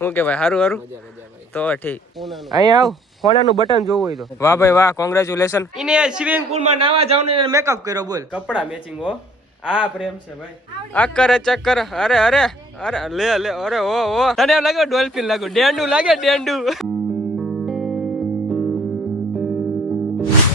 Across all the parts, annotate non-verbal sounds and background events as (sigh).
શું કે ભાઈ સારું ભાઈ. તો ઠીક. અહીં અહીંયા આવ. ફોનાનું બટન જોવું હોય તો. વાહ ભાઈ વાહ. કોંગ્રેચ્યુલેશન ઇને સ્વિમિંગ પુલમાં નાવા જાવ ને મેકઅપ કર્યો બોલ. કપડા મેચિંગ હો. આ પ્રેમ છે ભાઈ. અકર ચક્કર અરે અરે અરે લે લે અરે ઓ ઓ તને એમ લાગ્યો ડોલ્ફિન લાગ્યો ડેન્ડુ લાગે ડેન્ડુ.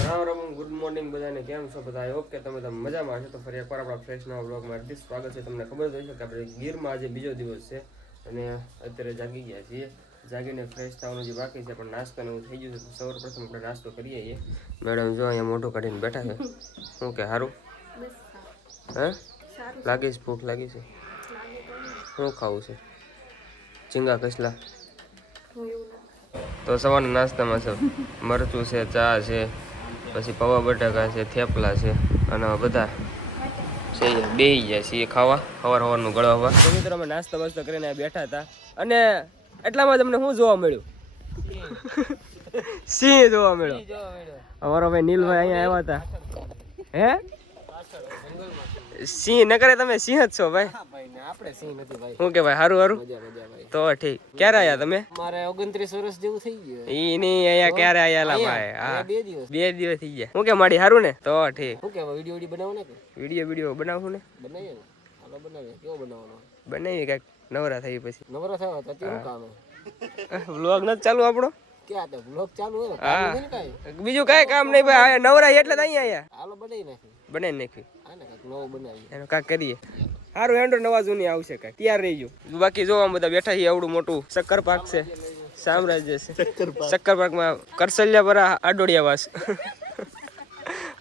રામ રામ ગુડ મોર્નિંગ બધાને. કેમ છો બધા? ઓકે તમે તમે મજામાં હશો. તો ફરી એકવાર આપણા ફ્રેશ નવા બ્લોગમાં સ્વાગત છે. તમને ખબર જ હશે કે આપણે ગીરમાં આજે બીજો દિવસ છે. અને અત્યારે જાગી ગયા છીએ. જાગીને ફ્રેશ થવાનું જે બાકી છે પણ નાસ્તો એવું થઈ ગયું છે સૌપ્રથમ આપણે નાસ્તો કરીએ છીએ. મેડમ જો અહીંયા મોઢું કાઢીને બેઠા છે. શું કે સારું? હે? લાગે છે ભૂખ લાગી છે? શું ખાવું છે? ચીંગા કસલા. તો સવારના નાસ્તામાં છે મરચું છે ચા છે પછી પૌવા બટાકા છે થેપલા છે અને બધા. છે બે જાય છે ખાવા સવાર સવારનું ગળવા તો મિત્રો અમે નાસ્તો બેઠા હતા. અને એટલામાં તમને શું જોવા મળ્યું? સિંહ જોવા મળ્યો. અમારો ભાઈ નીલભાઈ અહીંયા આવ્યા હતા. હે? સિંહ ન કરે તમે સિંહ જ છો ભાઈ. આપણે સિંહ નથી ભાઈ. હું કે ભાઈ હારું? હારું તો ઠીક. ક્યારે આયા તમે? મારે ઓગણત્રીસ વર્ષ જેવું થઈ ગયું ઈ નહીં અહીંયા ક્યારે આયેલા ભાઈ? હા. બે દિવસ. બે દિવસ થઈ ગયા. હું કે માડી હારું ને? તો ઠીક. હું કે વીડિયો વીડિયો બનાવો ને વીડિયો વીડિયો બનાવશું ને? બનાવીએ ને? હાલો બનાવીએ. કેવો બનાવવાનો? બનાવીએ કાંઈક. નવરા થઈ પછી. નવરા થયા તો શું કામ વ્લોગ નથી ચાલુ આપણો? ક્યાં ચાલુ હોય ને? બીજું કાંઈ કામ નહીં ભાઈ. નવરા એટલે અહીંયા આયા. હાલો બનાવી નાખી બનાવી હા ને કાંઈક નવું બનાવીએ. એનું કાંઈક કરીએ. સારું એન્ડ્રો નવા જૂની આવશે કાંઈ. તૈયાર રહીજો. બાકી જોવા બધા બેઠા છીએ આવડું મોટું શક્કર છે. સામ્રાજ્ય છે. શક્કર કરસલિયાપરા આડોડિયાવાસ.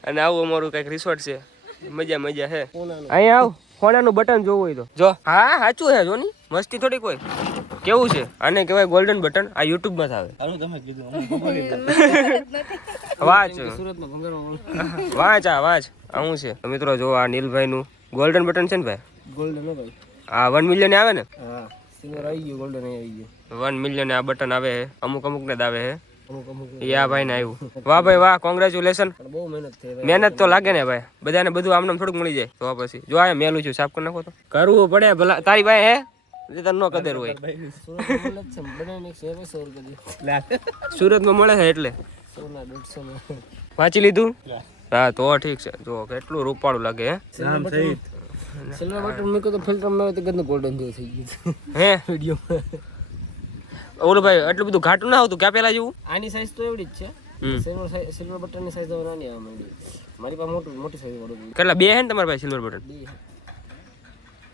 અને આવું અમારું કંઈક રિસોર્ટ છે. મજા મજા હે. અહીંયા આવ ફોનાનું બટન જોવું હોય તો. જો. હા સાચું છે જો ની મસ્તી થોડી કોઈ કેવું છે? આને કહેવાય ગોલ્ડન બટન આ યુટ્યુબમાં આવે. (laughs) વાંચ. (laughs) વાંચ આ વાંચ. આ શું છે? મિત્રો જો આ નીલભાઈ નું ગોલ્ડન બટન છે ને ભાઈ? ગોલ્ડન હો ભાઈ. આ વન મિલિયન આવે ને? સિલ્વર આવી ગયું ગોલ્ડન આવી ગયું. વન મિલિયન આ બટન આવે અમુક અમુક ને જ આવે છે આ ભાઈ ને આવ્યું વાહ ભાઈ વાહ કોંગ્રેચ્યુલેશન બહુ મહેનત થઈ મહેનત તો લાગે ને ભાઈ. બધાને બધું આમને થોડુંક મળી જાય. તો પછી જો આ મેલું છું સાફ કરી નાખો તો. કરવું પડે ભલા. તારી ભાઈ હે? તને નો કદર હોય. સુરતમાં મળે છે એટલે? માં વાંચી લીધું? હા તો ઠીક છે. જો કેટલું રૂપાળું લાગે હે? સિલ્વર બટન મૂક્યો તો ફિલ્ટરમાં તો ગંદુ ગોલ્ડન જેવું થઈ ગયું. હે? વીડિયો ઓલું ભાઈ એટલું બધું ઘાટું ના આવતું? ક્યાં પેલા જેવું? આની સાઈઝ તો એવડી જ છે. સિલ્વર સિલ્વર બટનની સાઈઝ હવે નાની માંડી. મારી પાસે મોટું મોટી સાઈઝ વાળું કેટલા? બે હે ને તમારા પાસે સિલ્વર બટન બે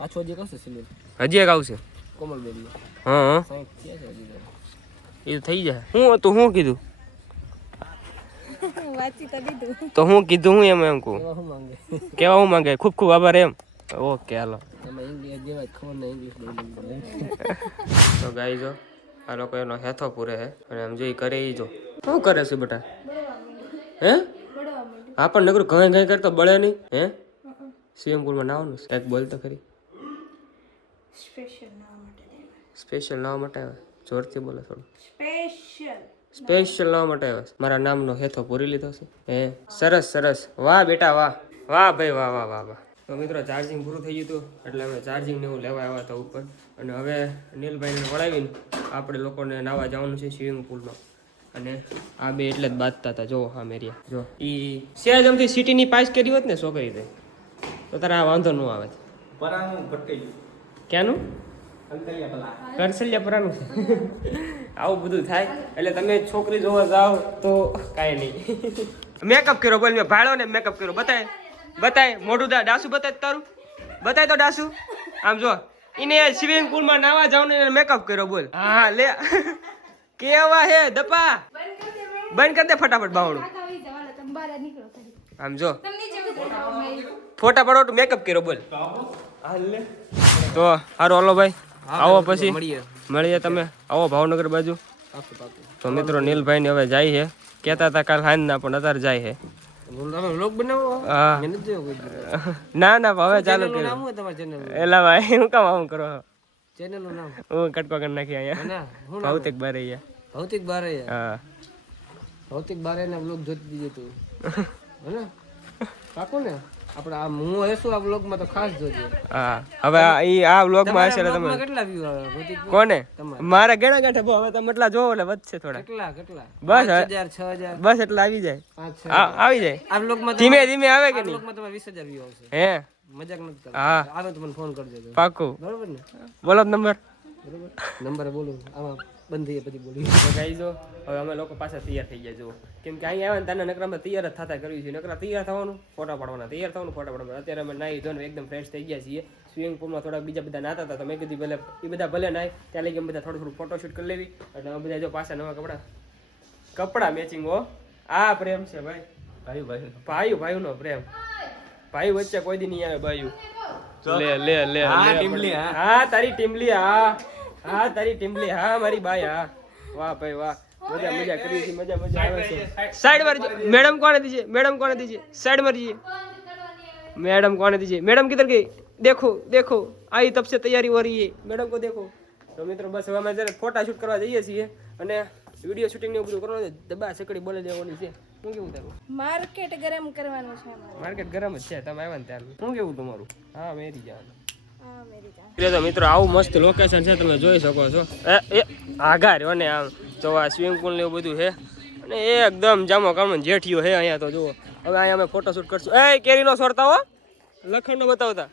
પાછું હજી કશું સિલ્વર હજી એક આવશે. કોમલ બેબી. હા હા. સાઈઠ થયા છે હજી તો. એ તો થઈ જાય. હું હતું હું કીધું? તો હું કીધું હું એમ એમ કહું. એવા શું માંગે? કેવા હું માંગે? ખૂબ ખૂબ આભાર એમ. ઓકે હાલો. એમાં ઇંગ્લિશ જેવા જ ખબર ના ઇંગ્લિશ બોલી તો ગાઈ જો આ લોકો એનો હેથો પૂરે હે અને આમ જોઈ કરે ઈ જો. શું કરે છે બેટા? હે? હા પણ નકરું ઘણી ઘણી કરતો બળે નહીં. હે? સ્વિમિંગ પુલમાં નાવાનું છે. એક બોલ તો ખરી. સ્પેશિયલ નામ માટે આવે. જોરથી બોલો થોડું. સ્પેશિયલ નાવા માટે આવે? મારા નામનો હેથો પૂરી લીધો છે. હે? સરસ સરસ. વાહ બેટા વાહ. વાહ ભાઈ વાહ વાહ વાહ વાહ. તો મિત્રો ચાર્જિંગ પૂરું થઈ ગયું હતું. એટલે અમે ચાર્જિંગ ને એવું લેવા આવ્યા હતા ઉપર. અને હવે નીલભાઈને વળાવીને આપણે લોકોને નાવા જવાનું છે સ્વિમિંગ પુલમાં અને આ બે એટલે જ બાંધતા હતા. જો હા મેરિયા. જો. ઈ સહેજ અમથી સિટીની પાસ કરી હોત ને છોકરી તે તો તારે આ વાંધો ન આવે. ક્યાંનું કરસલિયા પરાનું છે આવું બધું થાય? એટલે તમે છોકરી જોવા જાઓ તો કાંઈ નહીં. મેકઅપ કર્યો બોલ મેં ભાડો ને મેકઅપ કર્યો. બતાય બતાય મોઢું દા ડાસુ બતાય તારું? બતાય તો ડાસુ? આમ જો એને સ્વિમિંગ પુલમાં નાવા જાવ ને મેકઅપ કર્યો બોલ. હા લે. કેવા હે દપા? બંધ કર દે ફટાફટ બાવણું. આમ જો. ફોટા પડો તો મેકઅપ કર્યો બોલ. તો હારો હાલો ભાઈ. આવો પછી. મળીએ. મળીએ તમે. આવો ભાવનગર બાજુ. તો મિત્રો નીલભાઈ ને હવે જાય છે. કહેતા હતા કાલ હાંજ ના પણ અત્યારે જાય છે. ના ના હવે ચાલુ કર્યું. એલા ભાઈ હું કામ આમ કરો? નામ. હું કટકો કરી નાખી અહીંયા. ભૌતિક બારે ભૌતિક બારે હા. ભૌતિક બારે ને વ્લોગ જોતી દીધું તું. (laughs) હે ને? પાકું ને? આપણે આ હું હશું આ બ્લોગમાં તો ખાસ જોજો. હા હવે આ ઈ આ વ્લોગમાં હશે એટલે તમે કેટલા વ્યૂ આવે? કોને. મારા ઘણા ગાંઠે બહુ હવે તમે એટલા જોવો એટલે વધશે થોડા. કેટલા કેટલા? બસ 5000 6000 બસ એટલા આવી જાય. આવી જાય. આ બ્લોગમાં ધીમે ધીમે આવે કે નહીં? બ્લોગમાં તમારે 20000 વ્યૂ આવશે. હે? મજાક નથી કરતો. હા. આવે તો મને ફોન કરજો. પાકું. બરોબર ને? બોલો નંબર બરોબર? નંબર બોલું આમાં બંધ પછી બોલી ગાઈ જો હવે અમે લોકો પાછા તૈયાર થઈ ગયા જુઓ કેમ કે અહીંયા આવે ને તને નકરામાં તૈયાર જ થતા કર્યું છે નકરા તૈયાર થવાનું ફોટા પાડવાના તૈયાર થવાનું ફોટા પાડવાના. અત્યારે અમે નાહી ધોઈને એકદમ ફ્રેશ થઈ ગયા છીએ. સ્વિમિંગ પૂલમાં થોડા બીજા બધા નાતા હતા તો મેં કીધું ભલે એ બધા ભલે નાય ત્યાં લઈ અમે બધા થોડું થોડું ફોટોશૂટ કરી લેવી. એટલે અમે બધા જો પાછા નવા કપડા કપડા મેચિંગ હો. આ પ્રેમ છે ભાઈ. ભાઈ ભાઈ. ભાઈ ભાઈ નો પ્રેમ. ભાઈ વચ્ચે કોઈ દી નહીં આવે ભાઈ. લે લે લે હા ટીમલી હા. હા તારી ટીમલી હા. હા તારી ટીમલી હા મારી બાઈ હા. વાહ ભાઈ વાહ. મજા મજા કરી છે મજા મજા આવે છે. સાઈડ પર મેડમ કોને દીજીએ મેડમ કોને દીજીએ સાઈડ પર દીજીએ મેડમ કોને દીજીએ મેડમ કીધર ગઈ દેખો દેખો આઈ તપસે તૈયારી હો રહી है મેડમ કો દેખો. તો મિત્રો બસ હવે અમે જરા ફોટા શૂટ કરવા જઈએ છીએ અને વિડિયો શૂટિંગ ને એવું બધું કરવાનું દબા સકડી બોલે દેવાની છે. શું કેવું તારું? માર્કેટ ગરમ કરવાનું છે અમારે. માર્કેટ ગરમ જ છે તમે આવ્યા ને ત્યારે. શું કેવું તમારું હા મેરી જવાનું હા મેરી જાન. તો મિત્રો આવું મસ્ત લોકેશન છે તમે જોઈ શકો છો. એ એ આઘાર્યો ને આમ. જો આ સ્વિમિંગ પુલ ને એવું બધું છે. અને એકદમ જામો કામ જેઠિયો છે અહીંયા તો જુઓ. હવે અહીંયા અમે ફોટો શૂટ કરશું. એ કેરીનો સોરતા હો. લખણનો બતાવતા.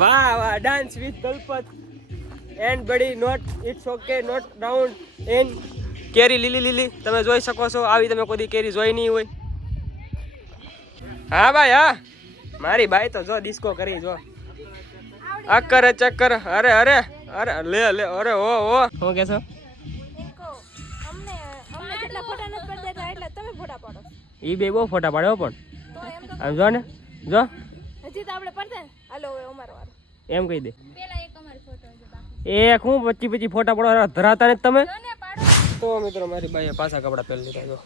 વાહ વાહ dance with Dalpat and buddy not it's okay note down N કેરી લીલી લીલી તમે જોઈ શકો છો. આવી તમે કોઈ કેરી જોઈ નહીં હોય. હા ભાઈ હા. મારી બાઈ તો જો ડિસ્કો કરી જો. અક્કર ચક્કર અરે અરે અરે લે લે અરે ઓ ઓ શું કે છો? અમને અમને જેટલા ફોટા નથી પડતા એટલા એટલા તમે ફોટા પાડો ઈ બે બહુ ફોટા પાડ્યો પણ. આમ જો ને જો. હજી તો આપણે પડતા હાલો હવે અમારો વારો એમ કહી દે. પેલા એક અમારો ફોટો છે બાકી. એક હું પછી પછી ફોટા પડો ધરાતા ને તમે? તો મિત્રો મારી બાઈએ પાછા કપડાં પહેરી લીધા જો.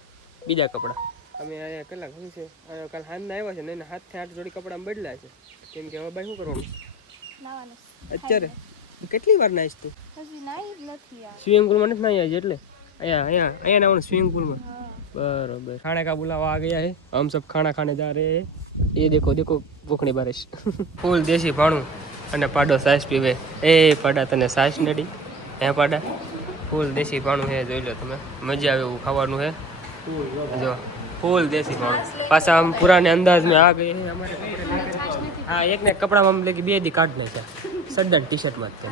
બીજા કપડાં. અમે અહીંયા કલાક શું છે? કાલ હાથના આવ્યા છે ને એના હાથથી આઠ જોડી કપડાં બદલાય છે. કેમ કે હવે બાઈ શું કરવાનું? અત્યારે? કેટલી વાર નાઈશ તું? સ્વિમિંગ પુલમાં નથી નાહી આજે એટલે? અહીંયા અહીંયા અહીંયા નાવાનું સ્વિમિંગ પુલમાં બરોબર. ખાણે કા બુલાવા આ ગયા હે? હમ સબ ખાણા ખાને જા રહે એ દેખો દેખો ભૂખણી બારીશ. ફૂલ દેશી ભાણું અને પાડો સાસ પીવે. એ પાડા તને સાસ નડી. હે પાડા? ફૂલ દેશી પાણું છે, જોઈ લો તમે. મજા આવે એવું ખાવાનું છે. જો, ફૂલ દેશી પાણું. પાછા આમ પુરાને અંદાજમાં આ ગઈ હા એકને કપડામાં આમ લગી બે દી કાઢને છે સડ્ડા ટી શર્ટમાં જ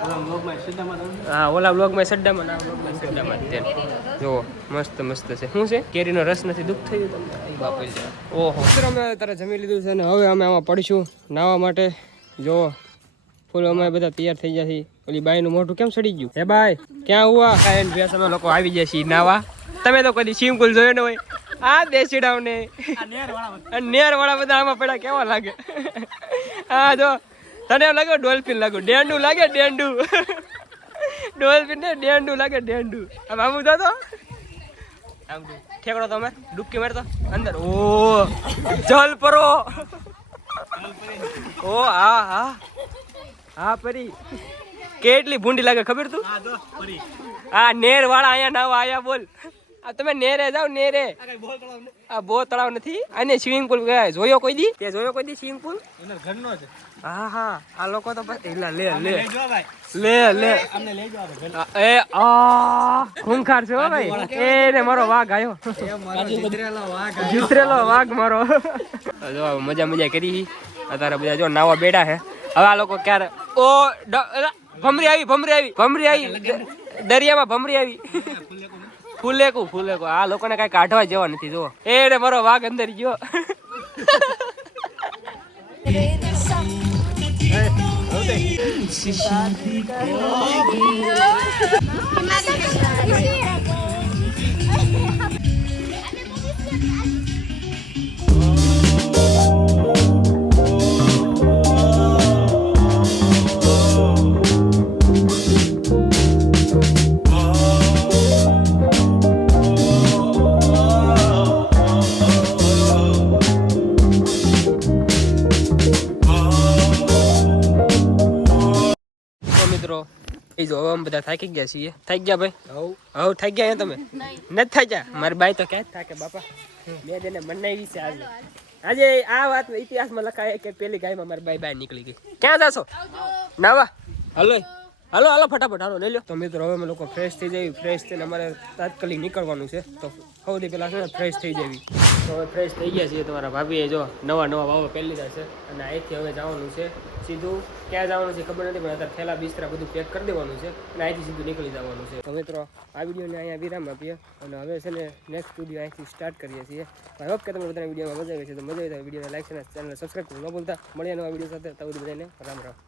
હા, ઓલા બ્લોગમાં સડ્ડામાં આ બ્લોગમાં સડ્ડામાં જ જુઓ મસ્ત મસ્ત છે. શું છે? કેરીનો રસ નથી, દુઃખ થયું તમને? બાપુ ઓહો. અમે તારે જમી લીધું છે ને હવે અમે આમાં પડીશું નાવા માટે. જુઓ ફૂલ અમે બધા તૈયાર થઈ ગયા છીએ ઓલી બાઈનું મોઢું કેમ સડી ગયું? હે બાય ક્યાં હુઆ? કાયન ભેસ અમે લોકો આવી ગયા છીએ નાવા. તમે તો કદી સ્વિમિંગ પૂલ જોયો ન હોય. આ દેશીડાવ ને નેર વાળા બધા આમાં પડ્યા, કેવા લાગે? હા જો, તને એમ લાગે ડોલ્ફિન લાગુ. ડેન્ડુ લાગે ડેન્ડુ ડોલ્ફિન ને ડેન્ડુ લાગે ડેન્ડુ આમ આમ ઉધા તો. આમ. ઠેકડો તમે ડૂબકી મારતો. અંદર, ઓ, જલ પરો. ઓ, હા હા. હા પરી. કેટલી ભૂંડી લાગે ખબર તું? હા નેર વાળા અહીંયા નાવા આયા બોલ. આ તમે નેરે જાવ નેરે. આ બો તળાવ નથી. અને સ્વિમિંગ પુલ ગયા જોયો કોઈ દી? તે જોયો કોઈ દી સ્વિમિંગ પુલ હા હા. આ લોકો તો બસ એલા લે લે. લે લે. આ, એ આ ખૂંખાર છે હો ભાઈ. એ ને મારો વાઘ આવ્યો જીતરેલો વાઘ મારો. જો મજા મજા કરી. અત્યારે બધા જો નાવા બેડા હે હવે આ લોકો ક્યારે? ઓ ડ- ભમરી આવી ભમરી આવી ભમરી આવી. દરિયામાં ભમરી આવી. ફૂલેકું ફૂલેકું. આ લોકોને કઈ કાઢવા જવા નથી જો એ મારો વાઘ અંદર ગયો. (laughs) તો અમે બધા થાકી ગયા છીએ. થાકી ગયા ભાઈ? હવ. હવે થાકી ગયા તમે? નથી થાક્યા? મારી બાઈ તો ક્યાં જ થાકે બાપા. મેં તેને મનાવી છે આજે. આજે આ વાત ઇતિહાસમાં લખાય કે પેલી ગાયમાં મારી બાઈ બાય નીકળી ગઈ. ક્યાં જાશો? નાવા. હલો. હાલો હાલો ફટાફટ હાલો લઈ લો તો મિત્રો હવે અમે લોકો ફ્રેશ થઈ જઈએ ફ્રેશ થઈને અમારે તાત્કાલિક નીકળવાનું છે. તો સૌથી પહેલાં છે ને ફ્રેશ થઈ જવી. તો હવે ફ્રેશ થઈ ગયા છીએ તમારા ભાભીએ. જો નવા નવા વાવો પહેરી લીધા છે અને અહીંથી હવે જવાનું છે સીધું ક્યાં જવાનું છે ખબર નથી, પણ અત્યારે થેલા, બિસ્તરા બધું પેક કરી દેવાનું છે અને અહીંથી સીધું નીકળી જવાનું છે. તો મિત્રો, આ વિડીયોને અહીંયા વિરામ આપીએ અને હવે છે ને નેક્સ્ટ વીડિયો અહીંથી સ્ટાર્ટ કરીએ છીએ. આઈ હોપ કે તમને બધાને વિડીયોમાં મજા આવે છે તો મજા આવે તો વિડીયોને લાઈક અને ચેનલ સબસ્ક્રાઈબ ન ભૂલતા. મળીએ નવા વીડિયો સાથે. તો બધાને રામ રામ.